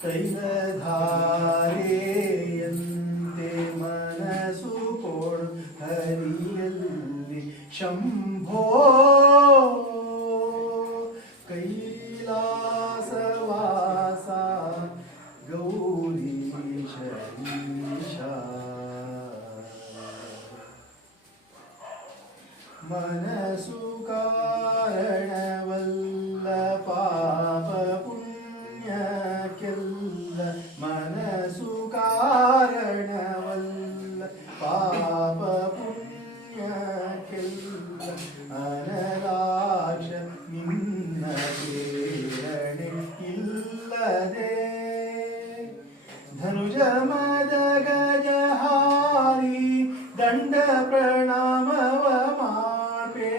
ತೈಲಧಾರೆಯಂತೆ ಮನಸ್ಸು ಕೊಡು ಹರಿಯಲ್ಲಿ ಶಂಭೋ ಕೈಲಾಸವಾಸ ಗೌರೀಶ ಈಶಾ ಮನಸ್ಸು ಕಾರಣವಲ್ಲ ಪಾಪ ಪುಣ್ಯಕ್ಕೆಲ್ಲ ಮನಸ್ಸು ಕಾರಣವಲ್ಲ ಪಾಪ ಪುಣ್ಯಕ್ಕೆಲ್ಲ ಅನಲಾಶ ನಿನ್ನ ಪ್ರೇರಣೆ ಇಲ್ಲದೆ ಧನುಜ ಮದ ಗಜಹಾರಿ ದಂಡ ಪ್ರಣಾಮವ ಮಾಪೆ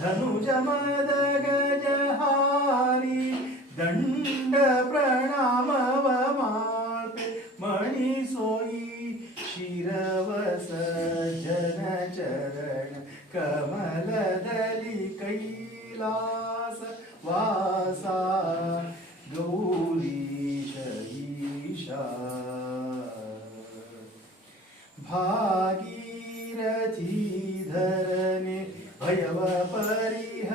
ಧನುಜ ಮದ ಗಜಹಾರಿ ದಂಡ ಪ್ರಣಾಮವ ಮಾಪೆ ಮಣಿಸೋಯಿ ಶಿರವಸ ಜನ ಚರಣ ಕಮಲದಲ್ಲಿ ಕೈಲಾಸ ವಾಸ ಗೌರೀಶ ಈಶಾ ಭಾಗೀರಥೀಧರನೆ ಭಯವ ಪರಿಹರಿಸಯ್ಯ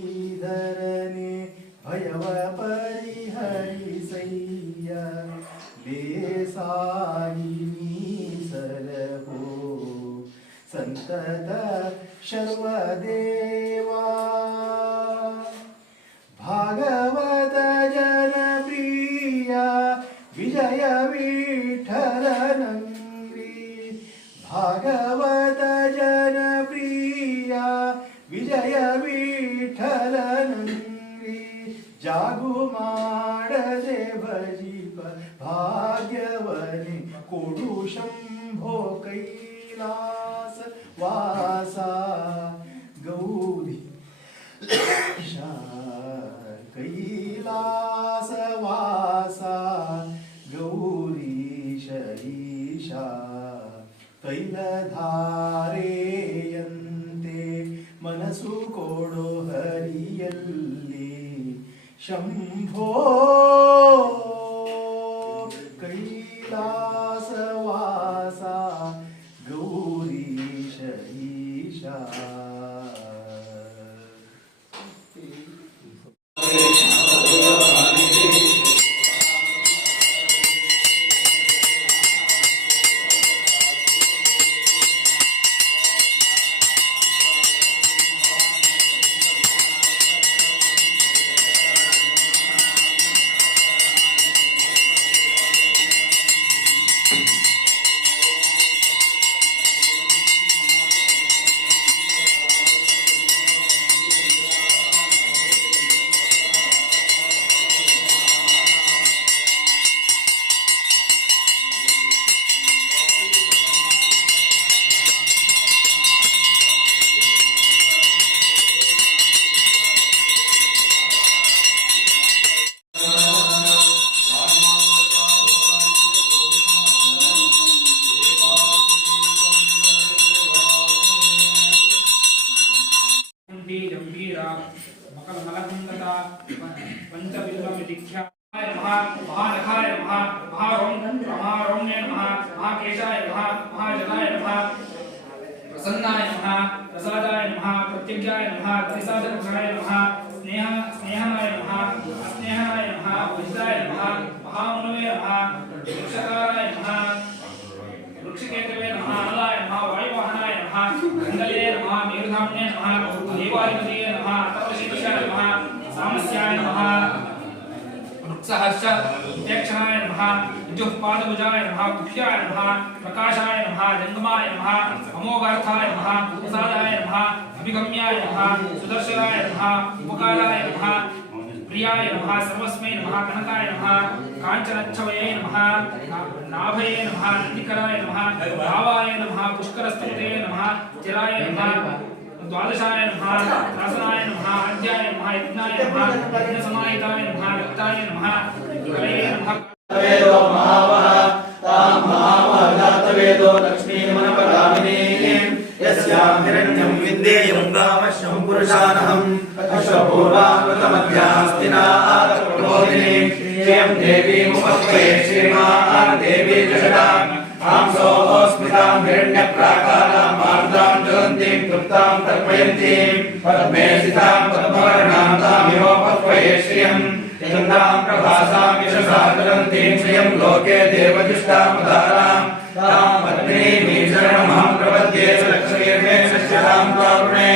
ಭಾಗೀರಥೀಧರನೆ ಭಯವ ಪರಿಹರಿಸಯ್ಯ ಬೇಸಾಯಿ ನೀಸಲಹೋ ಸಂತತ ಶರ್ವದೇವಾ ಭಾಗವತ ಜನಪ್ರಿಯ ವಿಜಯ ವಿಠಲನಂಗ್ರಿ ಭಾಗವತ ಜನಪ್ರಿಯ ವಿಜಯ ವಿಠಲನಂಗ್ರಿ ಜಾಗು ಮಾಡದೆ ಭಜಿಪ ಭಾಗ್ಯವನೆ ಕೊಡು ಶಂಭೋ ಕೈಲಾಸ ವಾಸ ಗೌರಿ ಕೈಲಾಸ ವಾಸ ಗೌರೀಶ ಈಶಾ ತೈಲಧಾರೆಯಂತೆ ಮನಸ್ಸು ಕೊಡು ಹರಿಯಲ್ಲಿ ಶಂಭೋ ಕೈಲಾಸ ವಾಸ ಗೌರೀಶ ಈಶಾ प्रसन्नाय नमः प्रसादाय नमः प्रत्यज्ञाय नमः परिसादमुखाय नमः स्नेहाय नमः अस्नेहाय नमः वज्राय नमः महामुनवे नमः वृक्षकाराय नमः वृक्षकेतवे नमः अनलाय नमः वायुवाहनाय नमः गंगले नमः मेरुधाम्ने नमः देवाधिपतये नमः तपशीर्षाय नमः सामस्याय नमः वृक्षहर्ष उपेक्षणाय नमः विद्युत्पादभुजाय नमः कुह्याय नमः प्रकाशाय नमः जंगमाय नमः अमोघार्थाय नमः प्रसादाय नमः अभिगम्याय नमः सुदर्शनाय नमः उपकाराय नमः प्रियाय नमः सर्वस्मै नमः कनकाय नमः कांचनच्छवये नमः नाभये नमः नन्दिकराय नमः भावाय नमः पुष्करस्तुते नमः चिराय नमः द्वादशाय नमः शासनाय नमः आद्याय नमः यज्ञाय नमः यज्ञसमाहिताय नमः रक्ताय नमः कलये नमः वेदो महावः तां महावः जातवेदो लक्ष्मीमनपगामिनीं यस्यां हिरण्यं विन्देयं गामश्यं पुरुषानहं विश्वपूर्वामृतमध्यास्तिना आदप्रबोधिनी श्रियं देवी मुपत्वे श्रीमान् देवी जषडाम् आंसोऽस्मितां हिरण्यप्राकारां मार्तां ज्वलन्तीं तृप्तां तर्पयन्तीं पद्मे स्थितां पद्मवर्णां तामिहोपक्वये श्रियं चन्द्रां प्रभासां यशसा ज्वलन्तीं श्रियं लोके देवजुष्टामुदारां तां पद्मिनीं शरणमहं प्रपद्ये लक्ष्मीर्मे शस्यतां कारुणे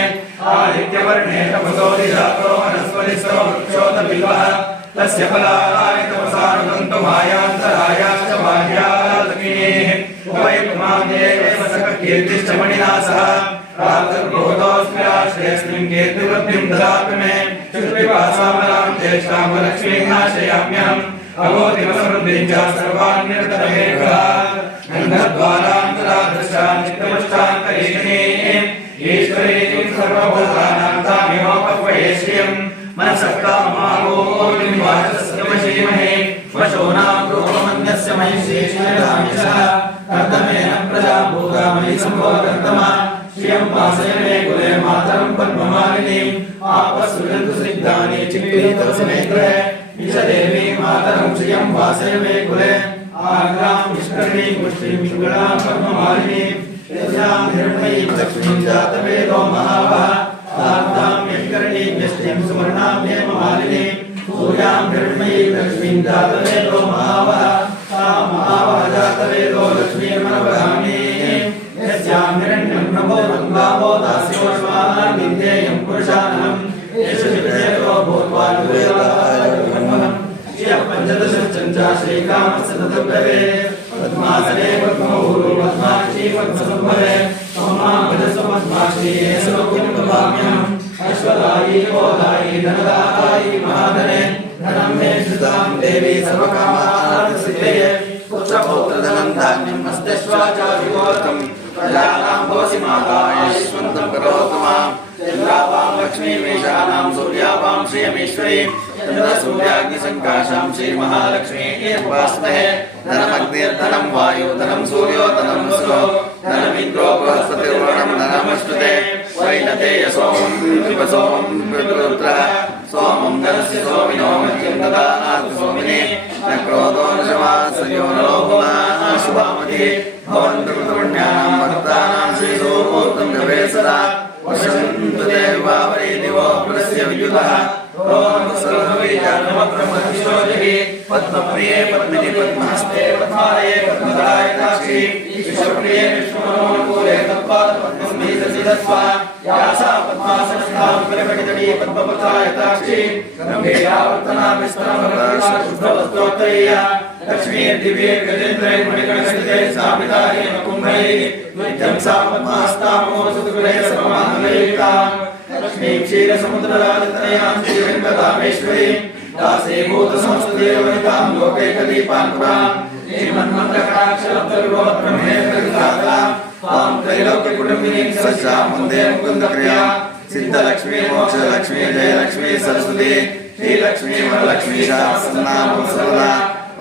आदित्यवर्णे तपसोदिजातो वनस्पतिस्थो वृक्षोतबिल्वः तस्य फलानि तपसानुगन्तो मायान्तरायाश्च बाह्यालक्ष्मीः उभयकुमादेव सककीर्तिश्च मणिना सह प्रातर्भूतोऽस्मि राश्रेऽस्मिन् कीर्तिवृद्धिं ददातु मे चतुर्विभासामलां ज्येष्ठां लक्ष्मीं नाशयाम्यहम् अवोदिवसमृद्धिं च सर्वान्यर्तमेकः गन्धद्वारान्तरादृशां नित्यमष्टान्तरीणीम् ईश्वरीं सर्वभूतानां तामिहोपक्वये श्रियम् मनसः कामावोऽग्निं वाचस्पतिमहे वशोनां गृहमन्यस्य महिषीश्वरामिषः कर्दमेन प्रजा भूतामयि सम्भवकर्तमा श्रियं वासय मे कुले मातरं पद्ममालिनीं आपस्सृजन्तु सिद्धानि चिक्रीतवसमे गृहे विषदेवी मातरं श्रियं वासय मे कुले आग्रां विष्करणीं पुष्टिं शुक्लां पद्ममालिनीं यस्यां हिरण्मयीं लक्ष्मीं जातवेदो महावः तां यष्करणीं यष्टिं सुवर्णां हेममालिनीं सूर्यां हिरण्मयीं लक्ष्मीं जातवेदो महावः तां महावः जातवेदो लक्ष्मीर्मनवगामिनीं यस्यां हिरण्यं नभो गङ्गावो दास्योष्माः विद्येयं पुरुषानहं एष विद्येतो भूत्वा द्वेदायम् पञ्चदशश्चञ्चा श्रीकामस्य तदब्रवे पद्मासने पद्मभूरो पद्माक्षी पद्मसम्भवे सोमां भजस्व पद्माक्षी सौख्यं ददाम्यहम् अश्वदायी गोदायी धनदायी महाधने धनं मे श्रुतां देवी सर्वकामार्थसिद्धये पुत्रपौत्रधनं धान्यं मस्तेष्वाचार्योरकं प्रजानां भवसि माता यशवन्तं करोतु मां चन्द्रावां लक्ष्मीमीशानां सूर्यावां श्रियमीश्वरीं चन्द्रसूर्याग्निसङ्काशां श्रीमहालक्ष्मीर्वास्महे धनमग्निर्धनं वायु धनं सूर्यो धनं वसुरो धनमिन्द्रो बृहस्पतिर्वरुणं धनमश्नुते वैनतेय सोमं सोमं रुद्रः सोमं धनस्य सोमिनो मह्यं ददातु सोमिने न क्रोधो न शवासयो न लोभो न शुभामतिः भवन्तु कृतपुण्यानां भक्तानां श्रीसोमोक्तं जपे सदा वसन्तु देवावरी दिवो पुरस्य विद्युतः ओम सर्वबीजानमक्रमधिशोधिः पद्मप्रिये पद्मिनि पद्महस्ते पद्मालये पद्मदलायताक्षी विश्वप्रिये विष्णुमनोनुकूले तत्पादपद्मस्मितसिदत्वा या सा पद्मासनस्था विकटकटितटी पद्मपत्रायताक्षी गम्भीरावर्तना विस्तरमरशुद्धवस्तोत्तरीया लक्ष्मीर्दिव्ये गजेन्द्रे मणिगणस्थिते सामितारेण कुम्भैः नित्यं सा पद्मास्तामोसुतुकुले सर्वमाङ्गलयुक्ताम् लक्ष्मीं क्षीरसमुद्रराजतनयां श्रीवेङ्कटामेश्वरीं दासीभूतसंस्तुतिर्वनितां लोकैकदीपान्पुरां श्रीमन्मन्त्रकटाक्षरब्दविभवब्रह्मेन्द्रविधातां तां त्रैलोक्यकुटुम्बिनीं सस्यां वन्दे मुकुन्दप्रियां सिद्धलक्ष्मी मोक्षलक्ष्मी जयलक्ष्मी सरस्वती श्रीलक्ष्मी वरलक्ष्मी शासनां सर्वदा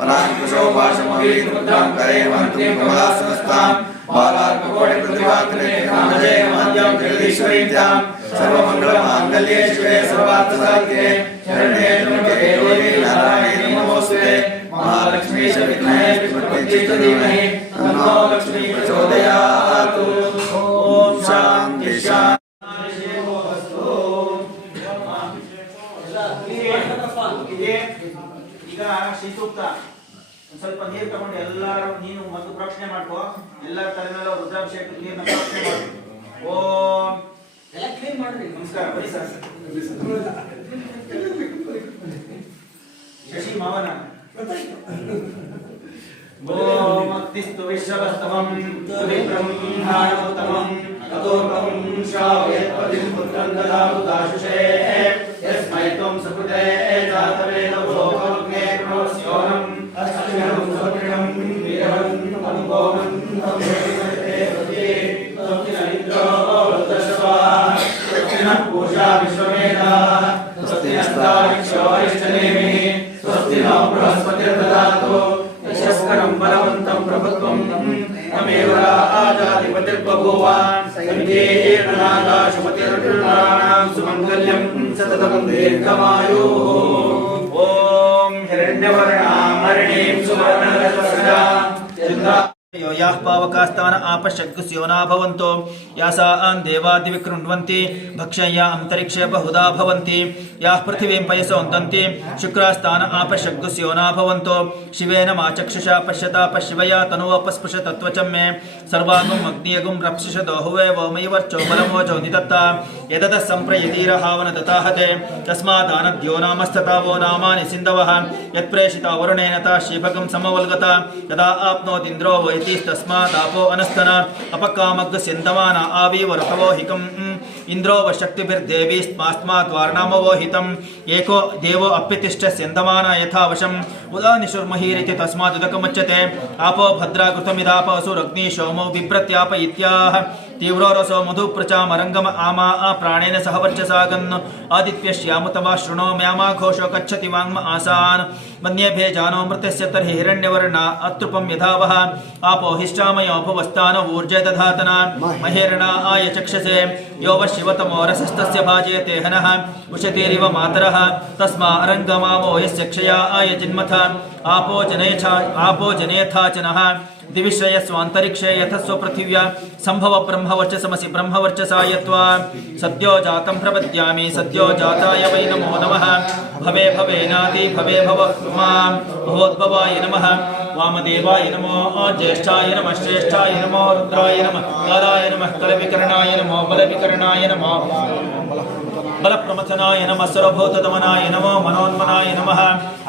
वराङ्कुशोपाशमवीमुद्रां करैर्वन्तीं कमलासनस्तां बालार्ककोटिप्रतिभातिरेकनामजयमाद्यां जगदीश्वरीं त्यां सर्वमङ्गलमाङ्गल्ये शिवे सर्वार्थसाधिके शरण्ये त्र्यम्बके देवी नारायणे नमोऽस्तुते महालक्ष्मी च विद्महे विष्णुपत्नीच धीमहि तन्नो लक्ष्मी प्रचोदयात् ॐ शान्ति शान्ति ಈಗ ಶ್ರೀ ಸೂಕ್ತ ಸ್ವಲ್ಪ ನೀರು ತಗೊಂಡು ಎಲ್ಲರೂ ನೀನು ಮೊದಲು ಪ್ರೋಕ್ಷಣೆ ಮಾಡ್ಕೋ ಎಲ್ಲರ ತಲೆ ಮೇಲೆ ರುದ್ರಾಭಿಷೇಕ ನೀರನ್ನ ಪ್ರೋಕ್ಷಣೆ ಮಾಡು ಓಂ ಎಲ್ಲ ಕ್ಲೀನ್ ಮಾಡ್ರಿ ನಮಸ್ಕಾರ ಬರೀ ಸರ್ ಶಶಿ ಮಾವನ ಓಂ ಅಕ್ತಿಸ್ತು ವಿಶ್ವಸ್ತಮಂ ಬ್ರಹ್ಮಾಣೋತ್ತಮಂ ತತೋಕಂ ಶ್ರಾವಯತ್ಪತಿಂ ಪುತ್ರಂ ದದಾತು ದಾಶುಷೇ ಯಸ್ಮೈ ತ್ವಂ ಸುಕೃತೇ ಜಾತವೇದೋ ಭೋಗಮಗ್ನೇ ಪ್ರೋಸ್ಯೋನಂ ಅಶ್ವಿನಂ ಸ್ವರ್ಣಂ ವೀರವಂ ಅನುಭವಂ ತಮೇತೆ ಪ್ರತಿ ತೋಕಿನರಿದ್ರೋ ವೃತಶ್ವಾ ದಕ್ಷಿಣಃ ಪೂಷಾ ವಿಶ್ವಮೇಧಾ ಸ್ವಸ್ತಿ ನಸ್ತಾರಿಕ್ಷೋ ಅರಿಷ್ಟನೇಮಿಃ ಸ್ವಸ್ತಿ ನೋ ಬೃಹಸ್ಪತಿರ್ದದಾತು ಯಶಸ್ಕರಂ ಬಲವಂತಂ ಪ್ರಭುತ್ವಂ ತಮೇವ ರಾಜಾಧಿಪತಿರ್ಬಭೂವ ಸಂಕೀರ್ಣನಾಕಾಶಪತಿರ್ನಾಂ ಸುಮಂಗಲ್ಯಂ ಸತತಂ ದೀರ್ಘಮಾಯುಃ. ಓಂ ಹಿರಣ್ಯವರ್ಣಾಂ ಹರಿಣೀಂ ಸುವರ್ಣರಜಸ್ರಜಾಂ ಚಂದ್ರಾ ಯಾಃ ಪಾವಕಾಸ್ತಾನ ಆಪಶಗ್ಗುಸ್ಯೋನಾ ಭವಂತೋ ಯಾಸಾಂ ದೇವಾದಿವಿಕೃಣ್ವಂತಿ ಭಕ್ಷಯ್ಯ ಅಂತರಿಕ್ಷೇ ಬಹುಧಾ ಭವಂತಿ ಯಾಃ ಪೃಥಿವೀಂ ಪಯಸೋಂದಂತಿ ಶುಕ್ರಾಸ್ತಾನ ಆಪಶಗ್ಗುಸ್ಯೋನಾ ಭವಂತೋ ಶಿವೇನ ಮಾಚಕ್ಷುಷಾ ಪಶ್ಯತಾ ಪಶ್ಯವಯ ತನುವಪಸ್ಪೃಶ ತತ್ವಚಂ ಮೇ ಸರ್ವಾಗಂ ಅಗ್ನಿಯಗುಂ ರಪ್ಸಿಷದೋ ಹುವೆ ವೋಮೈವರ್ಚೋ ಬಲಮೋಚೋ ನಿದತ್ತ ಯದದ ಸಂಪ್ರಯತೀರ ಹಾವನ ದತಾಹತೆ ತಸ್ಮಾದಾನದ್ಯೋ ನಾಮಸ್ತತಾ ವೋ ನಾಮಾನಿ ಸಿಂಧವಃ ಯತ್ಪ್ರೇಷಿತಾ ವರುಣೇನ ತಾ ಶೀಭಗಂ ಸಮವಲ್ಗತ ಯದಾ ಆಪ್ನೋತೀಂದ್ರೋ ತಸ್ಮಾದಾಪೋ ಅನಸ್ತನ ಅಪಕಾಮಗ್ಗ ಸಿಂಧಮಾನ ಆವೀವರತವೋ ಹಿಕಂ ಇಂದ್ರೋ ವಶಕ್ತಿಭಿರ್ದೇವಿ ಸ್ಮಾಸ್ಮಾತ್ ವಾರ್ಣಾಮವೋ ಹಿತಂ ಏಕೋ ದೇವೋ ಅಪ್ಯತಿಷ್ಠ ಸಿಂಧಮಾನ ಯಥಾ ವಶಂ ಉದಾ ನಿಶುರ್ಮಹೀರಿತಿ ತಸ್ಮಾದುದಕಮುಚ್ಯತೆ ಆಪೋ ಭದ್ರಾಕೃತಮಿದಾಪಸುರಗ್ನಿ ಸೋಮೋ ಬಿಭ್ರತ್ಯಾಪ ಇತ್ಯಾಹ ತೀವ್ರೋ ರಸೋ ಮಧುಪ್ರಚಾಮರಂಗಮ ಆಮಾ ಪ್ರಾಣೇನ ಸಹ ವರ್ಚಸಾಗನ್ ಆದಿತ್ಯಶ್ಯಾಮುತಮಾ ಶೃಣೋ ಮ್ಯಾಮಾ ಘೋಷೋ ಕಚ್ಚತಿ ವಾಂಗ್ಮ ಆಸಾನ್ ಮನ್ಯೇಭೇ ಜಾನೋ ಮೃತಸ್ಯ ತರ್ಹಿ ಹಿರಣ್ಯವರ್ಣ ಅತೃಪಂ ಯಥಾವಹ ಆಪೋ ಹಿಷ್ಟಾಮಯೋ ಭುವಸ್ತಾನ ಊರ್ಜೆ ದಧಾತನ ಮಹೇರಣ ಆಯ ಚಕ್ಷಸೆ ಯೋ ವ ಶಿವತಮೋ ರಸಸ್ತಸ್ಯ ಭಾಜಯತೆ ಹನಃ ಉಷತೀರಿವ ಮಾತರಃ ತಸ್ಮಾ ಅರಂಗಮಾಮೋ ಯಸ್ಯ ಕ್ಷಯ ಆಯ ಜಿನ್ಮಥ ಆಪೋ ಜನೇಥಾಚನಃ ದಿವಿಶ್ರಯ ಸ್ವಾಂತರಿಕ್ಷೇ ಯಥಸ್ವ ಪೃಥಿವ್ಯಾ ಸಂಭವ ಬ್ರಹ್ಮವರ್ಚಸಮಸಿ ಬ್ರಹ್ಮವರ್ಚಸಾಯತ್ವಾ ಸದ್ಯೋ ಜಾತಂ ಪ್ರಪದ್ಯಾಮಿ ಸದ್ಯೋ ಜಾತಾಯ ವೈ ನಮೋ ನಮಃ ಭವೇ ಭವೇನಾದಿ ಭವೇ ಭವ ಮಾಂ ಭವೋದ್ಭವಾಯ ನಮಃ ವಾಮದೇವಾಯ ನಮೋ ಜ್ಯೇಷ್ಠಾಯ ನಮಃ ಶ್ರೇಷ್ಠಾಯ ನಮೋ ರುದ್ರಾಯ ನಮಃ ಕಾಲಾಯ ನಮಃ ಕಲವಿಕರಣಾಯ ನಮೋ ಬಲವಿಕರಣಾಯ ನಮೋ ಬಲಪ್ರಮಥನಾಯ ನಮಃ ಸರ್ವಭೂತದಮನಾಯ ನಮೋ ಮನೋನ್ಮನಾಯ ನಮಃ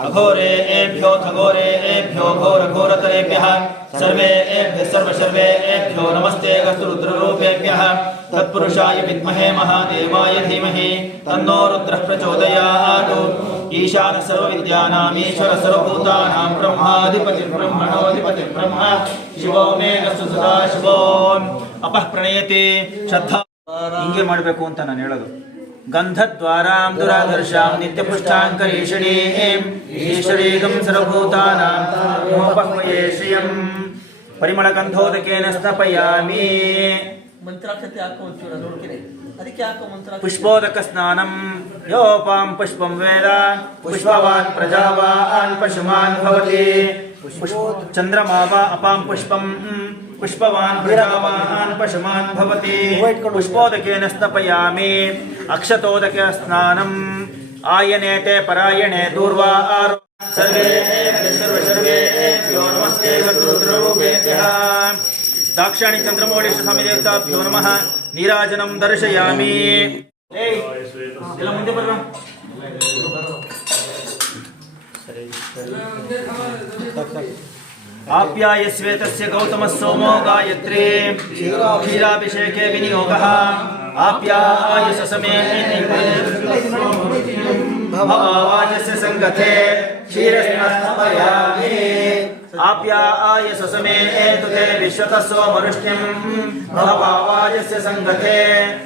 ಅಘೋರೇಭ್ಯೋ ಥಘೋರೇಭ್ಯೋ ಘೋರಘೋರತರೇಭ್ಯಃ ಸರ್ವೇಭ್ಯಃ ಸರ್ವಶರ್ವೇಭ್ಯೋ ನಮಸ್ತೆ ಗಸ್ತುರುದ್ರರೂಪೇಭ್ಯಃ ತತ್ಪುರುಷಾಯ ವಿದ್ಮಹೇ ಮಹಾದೇವಾಯ ಧೀಮಹಿ ತನ್ನೋ ರುದ್ರಃ ಪ್ರಚೋದಯಾತ್ ಈಶಾನ ಸರ್ವವಿದ್ಯಾನಾಮೀಶ್ವರ ಸರ್ವಭೂತಾನಾಂ ಬ್ರಹ್ಮಾಧಿಪತಿರ್ಬ್ರಹ್ಮಣೋಧಿಪತಿರ್ಬ್ರಹ್ಮ ಶಿವೋ ಮೇ ಅಸ್ತು ಸದಾ ಶಿವೋ ಅಪಃ ಪ್ರಣಯತಿ ಶ್ರದ್ಧಾ ಹಿಂಗೆ ಮಾಡಬೇಕು ಅಂತ ನಾನು ಹೇಳೋದು. ಗಂಧದ್ವಾರಾಂ ದುರಾದರ್ಶಾಂ ನಿತ್ಯಪುಷ್ಟಾಂಕರೀಷಣೀಂ ಈಶ್ವರೀಗಂ ಸರ್ವಭೂತಾನಾಂ ಮೋಪಹ್ವಯೇ ಶ್ರಿಯಂ ಪರಿಮಳಗಂಧೋದಕೇನ ಸ್ಥಾಪಯಾಮಿ. ಮಂತ್ರಾಕ್ಷತೆ ಹಾಕೋ ಒಂಚೂರು ನೋಡ್ತೀನಿ ಅದಕ್ಕೆ ಹಾಕೋ ಮಂತ್ರ. ಪುಷ್ಪೋದಕ ಸ್ನಾನಂ ಯೋಪಾಂ ಪುಷ್ಪಂ ವೇದ ಪುಷ್ಪವಾನ್ ಪ್ರಜಾವಾನ್ ಪಶುಮಾನ್ ಭವತಿ. ಚಂದ್ರಮಾವ ಅಪಾಂ ಪುಷ್ಪಂ ಪುಷ್ಪವಾನ್ ಪ್ರಜಾವಾನ್ ಪಶುಮಾನ್ ಭವತಿ. ಪುಷ್ಪೋದಕೇನ ಸ್ಥಾಪಯಾಮಿ. ಅಕ್ಷತೋದಕ ಸ್ನಾನಂ ಆಯನೇತೆ ಪರಾಯಣೆ ದೂರ್ವಾ ಆರೋ ಸರ್ವೇಭ್ಯೋ ನಮಸ್ತೆ ರುದ್ರರೂಪೇಭ್ಯಃ. ದಾಕ್ಷಾಣಿ ಚಂದ್ರಮೌಳೇಶ ಸ್ವಾಮಿ ದೇವತಾಭ್ಯೋ ನಮಃ. ನೀರಾಜನಂ ದರ್ಶಯಾಮಿ. ಎಲ್ಲ ಮುಂದೆ ಬರ್ರ. ಆಪ್ಯಾಯಸ್ವೇತಸ್ಯ ಗೌತಮ ಸೋಮೋ ಗಾಯತ್ರಿ ಕ್ಷೀರಾಭಿಷೇಕೆ ವಿನಿಯೋಗಃ. ಆಪ್ಯಾಯ ಸಸಮೇ ಭವಾವಾಚಸ್ಯ ಸಂಗತೆ ಕ್ಷೀರಸ್ನಾಪಯಾಮಿ. ಆಪ್ಯಾಯ ಸಸಮೇ ತುತೆ ವಿಶ್ವತಸ್ಸೋ ಮರುಷ್ಟ್ಯಂ ಭವಾವಾಚಸ್ಯ ಸಂಗತೆ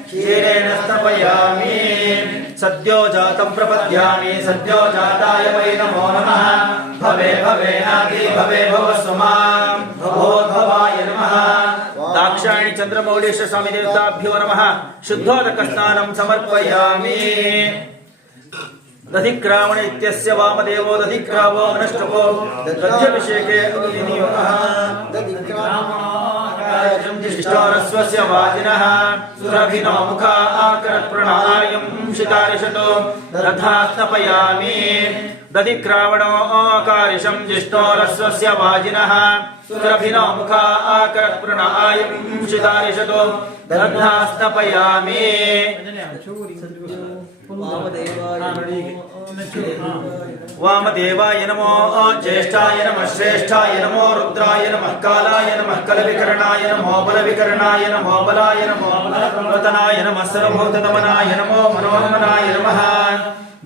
ಕ್ಷೀರೇಣ ಸ್ಥಾಪಯಾಮಿ. ಸದ್ಯೋ ಜಾತಂ ಪ್ರಪದ್ಯಾಮಿ ಸದ್ಯೋ ಜಾತಾಯ ವೈ ನಮೋ ನಮಃ. ಭವೇ ಭವೇನಾದಿ ಭವೇ ಭವಸ್ವ ಮಾಂ ಭವೋದ್ಭವಾಯ ನಮಃ. ದಾಕ್ಷಾಯಣಿ ಚಂದ್ರಮೌಳೇಶ ಸ್ವಾಮಿ ದೇವತಾಭ್ಯೋ ನಮಃ. ಶುದ್ಧೋದಕ ಸ್ನಾನಂ ಸಮರ್ಪಯಾಮಿ. ದಧಿಕ್ರಾವಣ ಇತ್ಯಸ್ಯ ವಾಮದೇವೋ ದಧಿಕ್ರಾವೋ ಅನಷ್ಟಕೋ ದಧ್ಯಭಿಷೇಕೆ ವಿನಿಯೋಗಃ. ಜಿಷ್ಟಾರಸ್ವಸ್ಯ ವಾಜಿನಃ ಸುರಭಿನೋ ಮುಖಾ ಆಕರತ್ ಪ್ರಣಾಯಂ ಶಿತಾರಿಷತೋ ರಥಾಸ್ತಪಯಾಮಿ. ದಧಿಕ್ರಾವಣೋ ಆಕಾರಿಷಂ ಜಿಷ್ಟಾರಸ್ವಸ್ಯ ವಾಜಿನಃ ಸುರಭಿನೋ ಮುಖಾ ಆಕರತ್ ಪ್ರಣಾಯಂ ಶಿತಾರಿಷತೋ ರಥಾಸ್ತಪಯಾಮಿ. ವಾಮದೇವಾಯ ನಮೋ ಜ್ಯೇಷ್ಠಾಯ ನಮಃ ಶ್ರೇಷ್ಠಾಯ ನಮೋ ರುದ್ರಾಯ ನಮಃ ಕಾಲಾಯ ನಮಃ ಕಲವಿಕರಣಾಯ ನಮೋ ಬಲವಿಕರಣಾಯ ನಮೋ ಬಲಾಯ ನಮೋ ರತನಾಯ ನಮಃ ಸರ್ವಭೂತದಮನಾಯ ನಮೋ ಮನೋನ್ಮನಾಯ ನಮಃ.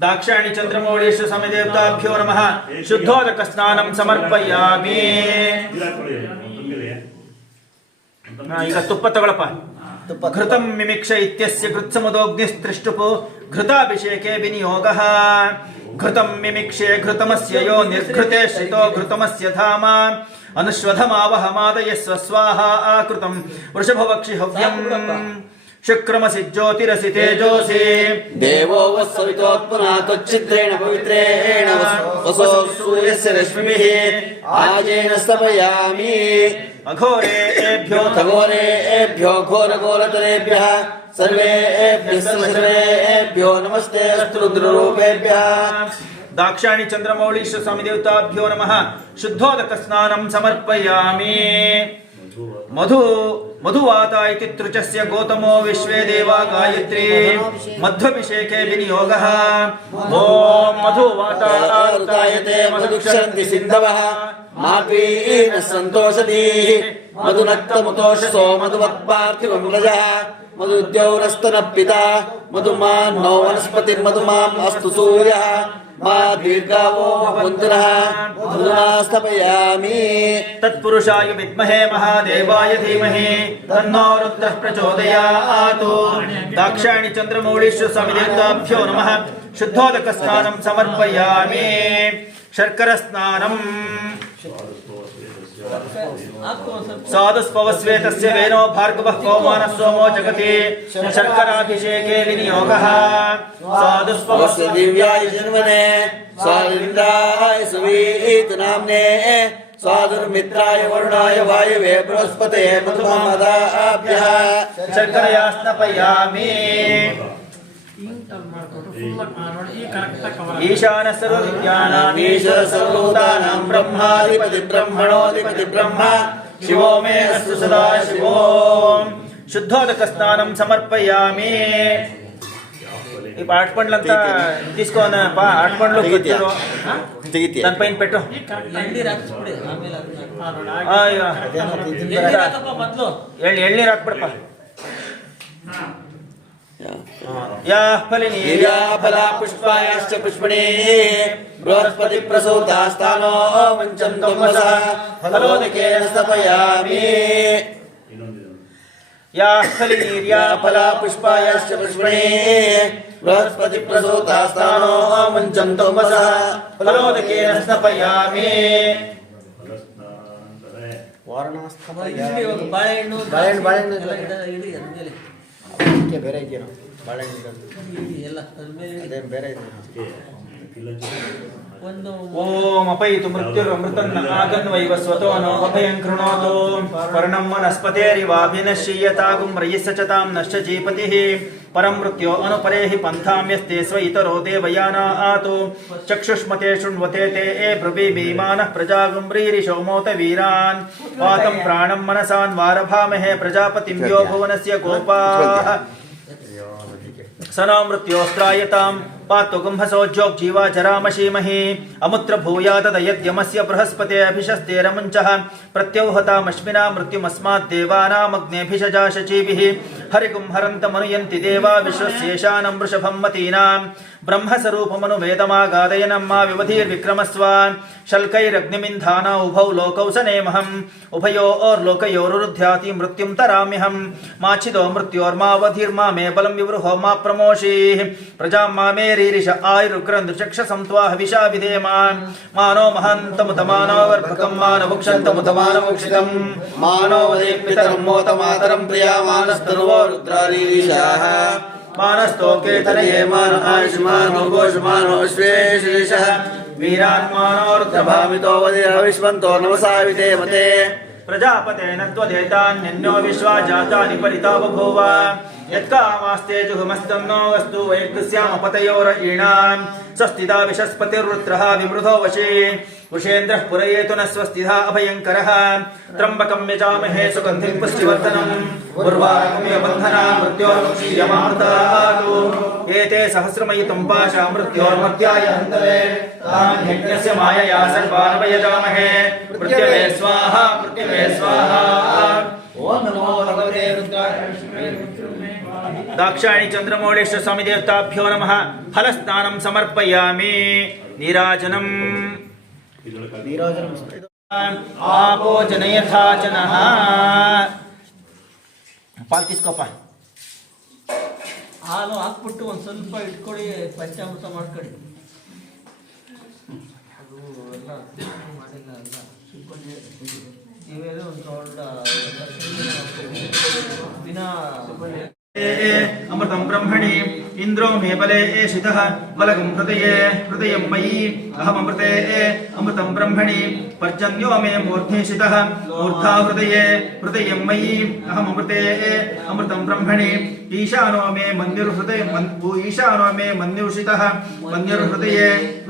ದಾಕ್ಷಾಯಣಿ ಚಂದ್ರಮೌಳೇಶ ಸ್ವಾಮಿ ದೇವತಾಭ್ಯೋ ನಮಃ. ಶುದ್ಧೋದಕ ಸ್ನಾನಂ ಸಮರ್ಪಯಾಮಿ. ಈಗ ತುಪ್ಪ ತಗೊಳಪ್ಪ. ಘೃತಂ ಮಿಮಿಕ್ಷ ಇತ್ಯಸ್ಯ ಘೃತ್ಸಮುದೋಗ್ನಿಸ್ತ್ರಿಷ್ಟುಪು ಘೃತಾಭಿಷೇಕೆ ವಿನಿಯೋಗಃ. ಘೃತಂ ಮಿಮಿಕ್ಷೆ ಘೃತಮಸ್ಯ ಯೋ ನಿರ್ಘೃತೆ ಶ್ರಿತೋ ಘೃತಮಸ್ಯ ಧಾಮ अनुश्वधमावहमादयस्व स्वाहा आकृतं वृषभवक्षि हव्यम् शुक्रमसि ज्योतिरसि तेजोसि देवो वत्सवितोत्पुना त्वच्चिद्रेण पवित्रेण वसो सूर्यस्य रश्मिभिः आजेन स्तपयामि खगोरेभ्यो घोरघोरतरेभ्यः सर्वेभ्यो नमस्ते अस्तु रुद्ररूपेभ्यः दाक्षायणी चंद्रमौळीश्वर स्वामी देवताभ्यो नमः शुद्धोदक स्नानं समर्पयामि मधुवाता इति तृचस्य गौतमो विश्वे देवा गायत्री मध्वभिषेके विनियोगः ओम मधुवातायते मधुक्षरन्ति सिन्धवः मापीन सन्तोषदीः मधुनक्तमुतोषसो मधुवत्पार्थिवं रजः मधुद्यौरस्तनः पिता मधुमान्नो वनस्पतिर्मधुमाम् अस्तु सूर्यः मा दीर्घावो पुनः मधुना स्थापयामि तत्पुरुषाय विद्महे महादेवाय धीमहि तन्नो रुद्रः प्रचोदयात् दाक्षायणी चंद्रमौळीश्वर स्वामी देवताभ्यो नमः शुद्धोदक स्नानं समर्पयामि शर्करा स्नानं साधुस्पवस्वेतस्य वेनो भार्गवः पवमानः सोमो जगति शर्कराभिषेके विनियोगः साधुस्पवस्य दिव्याय जन्मने स्वादिन्द्राय सुवीत नाम्ने स्वादुर्मित्राय वरुणाय वायवे बृहस्पते मधुमादाभ्यः शर्करया स्नापयामि ईशानः सर्वविद्यानामीश्वर सर्वभूतानां ब्रह्माधिपति ब्रह्मणोऽधिपति ब्रह्म शिवो मे अस्तु सदा शिवो शुद्धोदक स्नानं समर्पयामि ఈ పాట పండ్లంతా తీసుకోన ఆట పండ్లు దాని పైన పెట్టు ಎಳ್ನೀರು ಹಾಕ್ಬಿಡಪ್ಪ या फला पुष्पायाश्च पुष्पणे बृहस्पति प्रसूतास्तानो वञ्चन्तो वसः फलोदकेन स्थापयामि या फलिनीर्या फला पुष्पायाश्च पुष्पणे बृहस्पति प्रसूतास्तानो वञ्चन्तो वसः फलोदकेन स्थापयामि ಬೇರೆ ಇದೆಯೋ ಬಾಳೆಹಣ್ಣು ಬೇರೆ ಇದೆ ಓಂ ಅಪೈತು ಮೃತ್ಯುರಮೃತನ್ನ ಆಗನ್ವೈವ ಸ್ವತೋ ನೋ ಅಭಯಂ ಕೃಣೋತು ಪರ್ಣಂ ವನಸ್ಪತೇರಿವಾಭಿನಶ್ಯತಾಗುಂ ರಯಿಸ್ಸಚತಾಂ ನಶ್ಚ ಜೀಪತಿಃ ಪರಂ ಮೃತ್ಯೋ ಅನುಪರೇಹಿ ಪಂಥಾಮ್ಯಸ್ತೆ ಸ್ವ ಇತರೋ ದೇವಯಾನಾತು ಚಕ್ಷುಷ್ಮತೆ ಶೃಣ್ವತೆ ತೇ ಬ್ರವೀಮೀಮಾನಃ ಪ್ರಜಾಗುಂ ರೀರಿಷೋಮೋತ ವೀರಾನ್ ವಾತಂ ಪ್ರಾಣಂ ಮನಸಾನ್ ವಾರಭಾಮಹೇ ಪ್ರಜಾಪತಿಂ ಯೋ ಭುವನಸ್ಯ ಗೋಪಾಃ सनो मृत्योस्त्रायतां पातु गुंहसोज्योग जीवा जरामशीमहि अमुत्र भूयादयद्यमस्य बृहस्पते अभिशस्तेरमुञ्चः प्रत्यौहतामश्विना मृत्युमस्माद्देवानामग्नेभिषजाशचीभिः हरिगुं हरन्तमनुयन्ति देवा विश्वस्येषानं वृषभं मतीनां ब्रह्मस्वरूपमनुवेदमागादयनं मा विवधीर्विक्रमस्वान् शल्कैरग्निमिन्धाना उभौ लोकौ सनेमहम् उभयोर्लोकयोरुरुध्याति मृत्युं तराम्यहं माच्छिदो मृत्योर्मावधिर्मा मे बलं विवृहो मा प्रमोषीः प्रजां मा मे रीरिष आयुरुक्रन्दृचक्षसं त्वा विधेमान् मानो महान्तमुतमानो वर्भकं मानवुक्षन्तमुतमानवुक्षितं मानो वदे पितरं मोतमातरं प्रियामानस्तनुवो रुद्रारीरिषाः मानस्तोके तनये मान आयुष्मानो घोषमानो श्रेषः वीरान्मानोर्धभामितो वदिरविश्वन्तो नमसा विधेमते प्रजापतेन त्वदेतान्यन्यो विश्वा जातानि परिता बभूव यत्कामास्ते जुहुमस्तन्नो वस्तु वैर्गस्यामपतयोरयीणां स्वस्तिदा विशस्पतिर्रुद्रः विमृधो वशे वृषेन्द्रः पुरयेतु न स्वस्तिधा अभयङ्करः त्र्यम्बकं यजामहे सुगन्धिं पुष्टिवर्धनम् उर्वारुकमिव बन्धना मृत्योर्मुक्षीयमामृतात् एते सहस्रमयितुं पाशा मृत्योर्मर्त्याय हन्तवे तान् यज्ञस्य मायया सर्वानवयजामहे मृत्यवे स्वाहा मृत्यवे स्वाहा ಓಂ ನಮೋ ಭಗವತೆ ರುದ್ರಾಯ दाक्षायणी चंद्रमौळीश्वर स्वामी देवताभ्यो नमः फलस्नानं समर्पयामि नीराजनं आपो जनयथा जनः पाल तीस्कोप ಹಾಲು ಹಾಕ್ಬಿಟ್ಟು ಒಂದು ಸ್ವಲ್ಪ ಇಟ್ಕೊಳ್ಳಿ ಪಂಚಾಮೃತ ಮಾಡ್ಕೊಳ್ಳಿ ಅದು ಎಲ್ಲ ಮಾಡಿಲ್ಲ ಅಲ್ಲ ಶುದ್ಧ ಇವೆಲ್ಲ ಒಂದು ದೊಡ್ಡ ದಿನ अमृतं ब्रह्मणि इंद्रो मे बले एषितः बलगं हृदयं मयि अहममृते अमृतं ब्रह्मणि पर्जन्यो मे मूर्धेषितः मूर्धा हृदयं मयि अहममृते अमृतं ब्रह्मणि ईशानो मे ईशानो मे मन्युषितः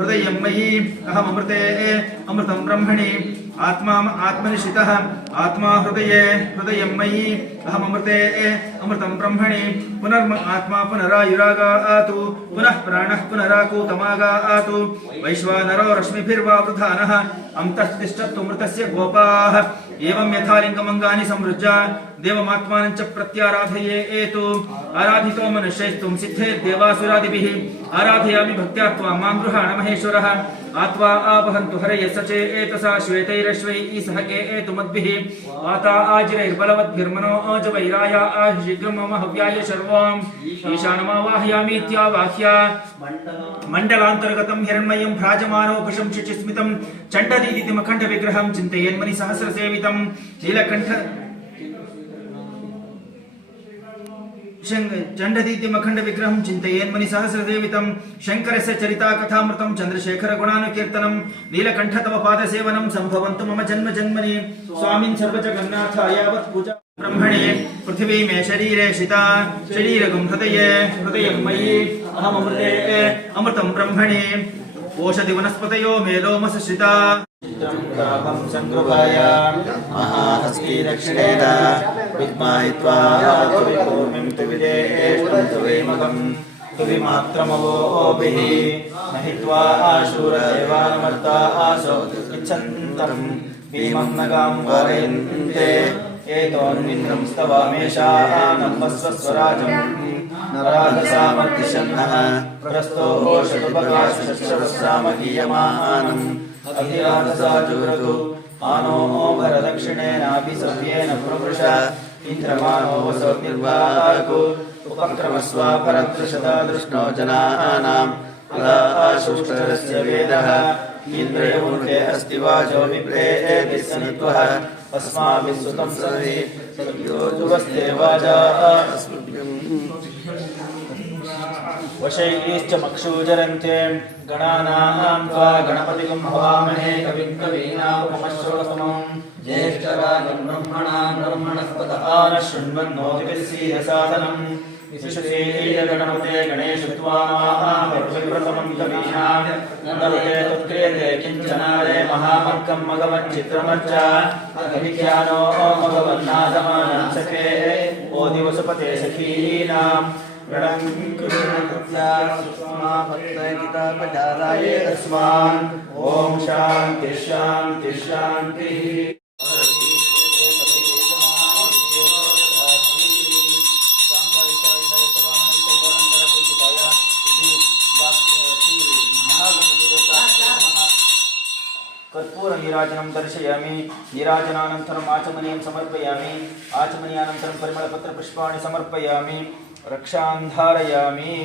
हृदयं मयि अहममृते अमृतं ब्रह्मणि आत्मनिषितः आत्मा हृदयं मयि अहममृते अमृतं ब्रह्मणि आत्मा पुनरायुरागातु पुनः प्राणः पुनराकूतमागातु वैश्वानरो रश्मिभिर्वावृधानः अन्तस्तिष्ठत्तु मृतस्य गोपाः एवं यथा लिङ्गमङ्गानि संसृज्य देवमात्मानं च प्रत्याराधयेतु आराधितो मनुष्यैस्तुं सिद्धेर्देवासुरादिभिः आराधयामि भक्त्या त्वां मां गृहाण महेश्वरः आत्वा आवहन्तु हरये सचेतसा श्वेतैरश्वैः सह केतु मद्भिः आता आजिरैर्बलवद्भिर्मनो अजवैराय शीघ्रं मम हव्याय शर्वाम् ईशानमावाहयामीत्यावाह्य मण्डलान्तर्गतं हिरण्मयं भ्राजमानोपशंसि स्मितं चण्डदीदिमखण्डविग्रहं चिन्तयन्मनि सहस्रसेवितं नीलकण्ठ चण्डदीद्यमखण्ड विग्रहं चिन्तयेन्मनि सहस्रसेवितं शङ्करस्य चरिता कथामृतं चन्द्रशेखर गुणानुकीर्तनं नीलकण्ठ तव पादसेवनं सम्भवन्तु मम जन्म जन्मनि स्वामिन् सर्वजगन्नाथ यावत् पूजा ब्रह्मणे पृथिवी मे शरीरे शिता शरीरगं हृदयं मयि अहममृते अमृतं ब्रह्मणे ओषधि वनस्पतयो मे लोमसश्रिता चित्रं संगृहाय महाहस्ती दक्षिणेन विद्मायित्वा तुविपूर्णिं तुविदेष्टं तुविमगं तुविमात्रमवोभिः महित्वा आशूरदेवानमर्ता आसो इच्छन्तं भीमं नगां वारयन्ते एतोन्निन्द्रं स्तवामेषानं वस्वस्वराजं नराधसामर्दिशन्नः प्रस्तो शतुपकाशश्रवस्रामगीयमानम् अभिराधसाजुरतु आनो भरदक्षिणेनाभिसव्येन प्रवृष इन्द्रमानो वसोर्निर्वाहको उपक्रमस्वा परत्रशता दृष्णो जनानाम् आशुष्टरस्य वेदः इन्द्रयोमुखे अस्ति वाचो विप्रेति सनित्वः अस्माभिः सुतं सहि योजुवस्ते वाजा वशैश्च मक्षूजरन्ते गणानां त्वा गणपतिगं हवामहे कविं कवीनामुपमश्रवसमं ज्येष्ठराजं ब्रह्मणस्पत नः शृण्वन्नोतिभिस्सीदसादनं विशुषीयगणपते गणेश त्वामाप्रथमं कवीनां नन्दते तत्क्रियते किञ्चनारे महामर्कं मघवच्चित्रमच्च कविख्यानो मघवन्नादमानं सखे ओ दिवसपते सखीनां अस्मान् ओम शांति शांति शांति। कर्पूर नीराजनं दर्शयामि नीराजनानन्तरम् आचमनीयं समर्पयामि आचमनीयानन्तरं परिमलपत्रपुष्पाणि समर्पयामि रक्षां धारयामि।